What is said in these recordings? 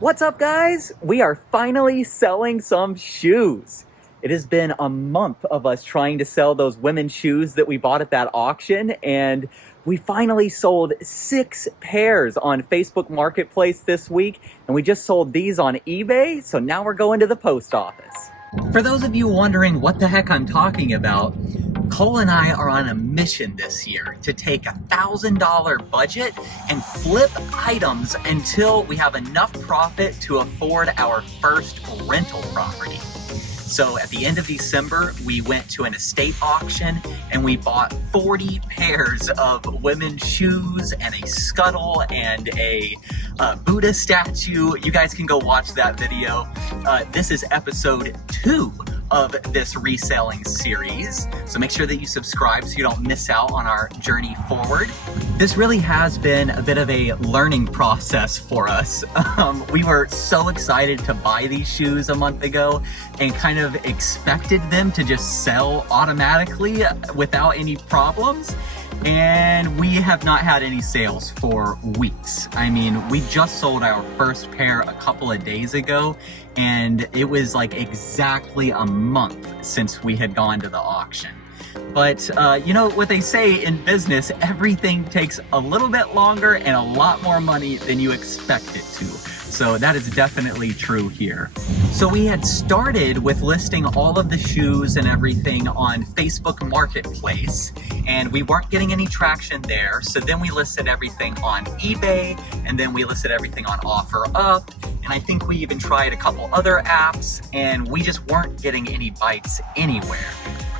What's up, guys? We are finally selling some shoes. It has been a month of us trying to sell those women's shoes that we bought at that auction, and we finally sold 6 pairs on Facebook Marketplace this week, and we just sold these on eBay, so now we're going to the post office. For those of you wondering what the heck I'm talking about, Cole and I are on a mission this year to take $1,000 budget and flip items until we have enough profit to afford our first rental property. So at the end of December, we went to an estate auction and we bought 40 pairs of women's shoes and a scuttle and a Buddha statue. You guys can go watch that video. This is episode 2 of this reselling series. So make sure that you subscribe so you don't miss out on our journey forward. This really has been a bit of a learning process for us. We were so excited to buy these shoes a month ago and kind of expected them to just sell automatically without any problems. And we have not had any sales for weeks. I mean, we just sold our first pair a couple of days ago, and it was like exactly a month since we had gone to the auction. But you know what they say in business, everything takes a little bit longer and a lot more money than you expect it to. So that is definitely true here. So we had started with listing all of the shoes and everything on Facebook Marketplace, and we weren't getting any traction there. So then we listed everything on eBay, and then we listed everything on OfferUp, and I think we even tried a couple other apps, and we just weren't getting any bites anywhere.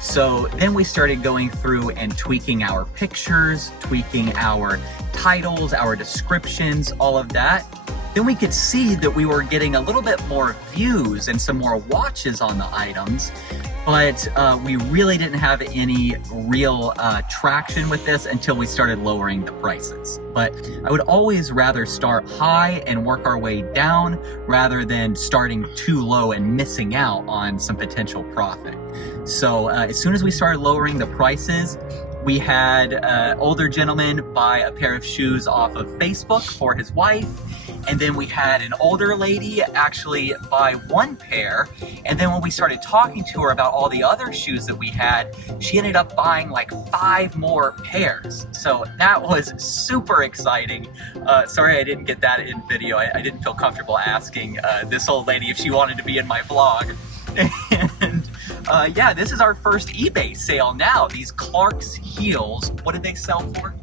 So then we started going through and tweaking our pictures, tweaking our titles, our descriptions, all of that. Then we could see that we were getting a little bit more views and some more watches on the items, but we really didn't have any real traction with this until we started lowering the prices. But I would always rather start high and work our way down rather than starting too low and missing out on some potential profit. So as soon as we started lowering the prices, we had an older gentleman buy a pair of shoes off of Facebook for his wife. And then we had an older lady actually buy 1 pair. And then when we started talking to her about all the other shoes that we had, she ended up buying like 5 more pairs. So that was super exciting. Sorry I didn't get that in video. I didn't feel comfortable asking this old lady if she wanted to be in my vlog. And yeah, this is our first eBay sale now. These Clark's heels, what did they sell for?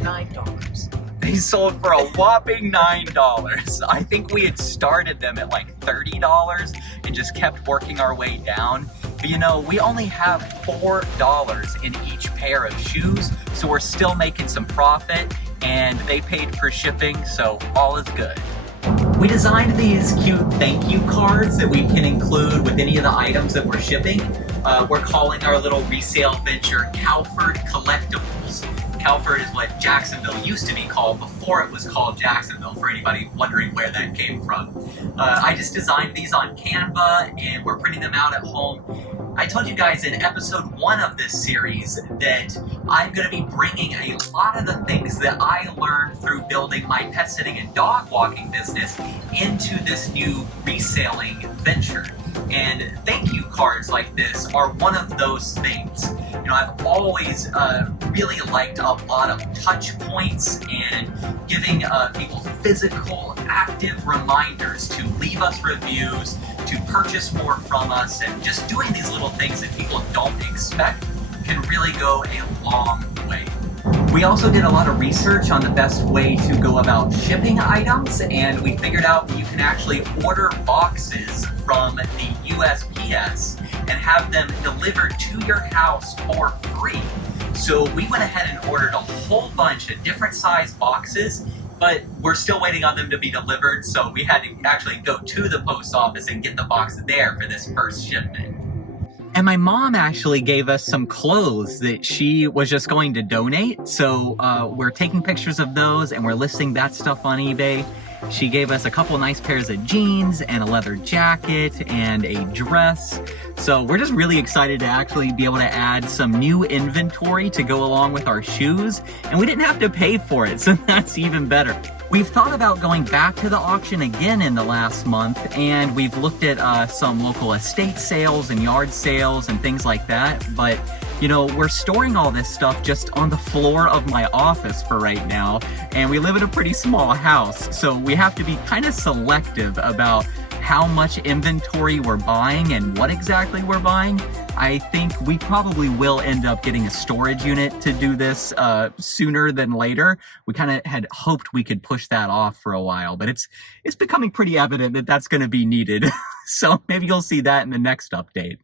$9. They sold for a whopping $9. I think we had started them at like $30 and just kept working our way down. But you know, we only have $4 in each pair of shoes, so we're still making some profit, and they paid for shipping, so all is good. We designed these cute thank you cards that we can include with any of the items that we're shipping. We're calling our little resale venture Calford Collectibles. Calford is what Jacksonville used to be called before it was called Jacksonville, for anybody wondering where that came from. I just designed these on Canva and we're printing them out at home. I told you guys in episode 1 of this series that I'm going to be bringing a lot of the things that I learned through building my pet sitting and dog walking business into this new reselling venture. And thank you cards like this are one of those things. You know, I've always really liked a lot of touch points and giving people physical, active reminders to leave us reviews, to purchase more from us, and just doing these little things that people don't expect can really go a long way. We also did a lot of research on the best way to go about shipping items, and we figured out that you can actually order boxes from the USPS and have them delivered to your house for free. So we went ahead and ordered a whole bunch of different size boxes, but we're still waiting on them to be delivered, so we had to actually go to the post office and get the box there for this first shipment. And my mom actually gave us some clothes that she was just going to donate. So we're taking pictures of those and we're listing that stuff on eBay. She gave us a couple nice pairs of jeans and a leather jacket and a dress. So we're just really excited to actually be able to add some new inventory to go along with our shoes. And we didn't have to pay for it, so that's even better. We've thought about going back to the auction again in the last month, and we've looked at some local estate sales and yard sales and things like that. But, you know, we're storing all this stuff just on the floor of my office for right now, and we live in a pretty small house, so we have to be kind of selective about how much inventory we're buying and what exactly we're buying. I think we probably will end up getting a storage unit to do this sooner than later. We kind of had hoped we could push that off for a while, but it's becoming pretty evident that that's going to be needed. So maybe you'll see that in the next update.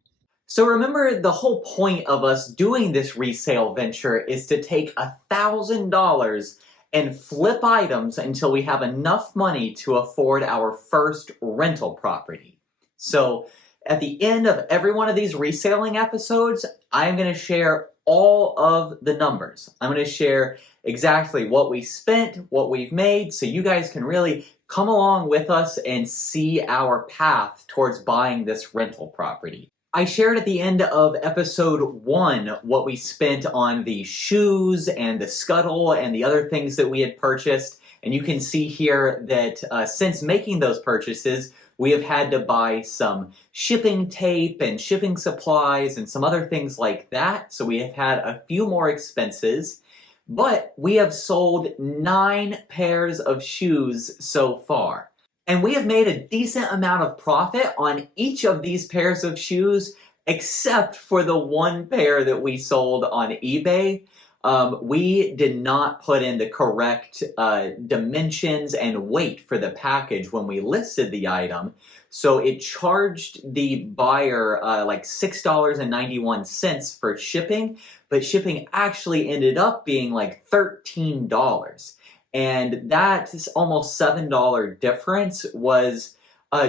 So remember, the whole point of us doing this resale venture is to take $1,000 and flip items until we have enough money to afford our first rental property. So at the end of every one of these reselling episodes, I'm going to share all of the numbers. I'm going to share exactly what we spent, what we've made, so you guys can really come along with us and see our path towards buying this rental property. I shared at the end of episode 1 what we spent on the shoes and the scuttle and the other things that we had purchased. And you can see here that since making those purchases, we have had to buy some shipping tape and shipping supplies and some other things like that. So we have had a few more expenses, but we have sold 9 pairs of shoes so far. And we have made a decent amount of profit on each of these pairs of shoes, except for the one pair that we sold on eBay. We did not put in the correct dimensions and weight for the package when we listed the item. So it charged the buyer like $6.91 for shipping, but shipping actually ended up being like $13. And that almost $7 difference was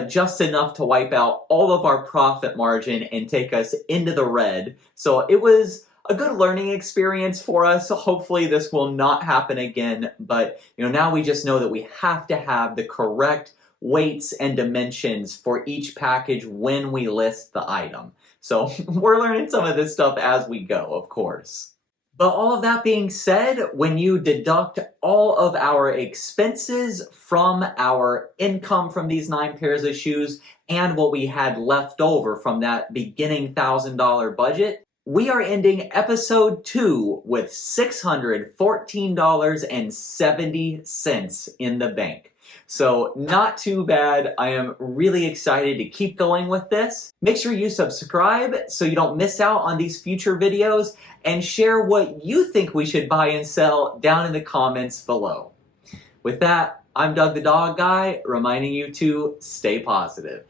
just enough to wipe out all of our profit margin and take us into the red. So it was a good learning experience for us. So hopefully this will not happen again. But now we just know that we have to have the correct weights and dimensions for each package when we list the item. So we're learning some of this stuff as we go, of course. But all of that being said, when you deduct all of our expenses from our income from these 9 pairs of shoes and what we had left over from that beginning $1,000 budget, we are ending episode 2 with $614.70 in the bank. So not too bad. I am really excited to keep going with this. Make sure you subscribe so you don't miss out on these future videos, and share what you think we should buy and sell down in the comments below. With that, I'm Doug the Dog Guy, reminding you to stay positive.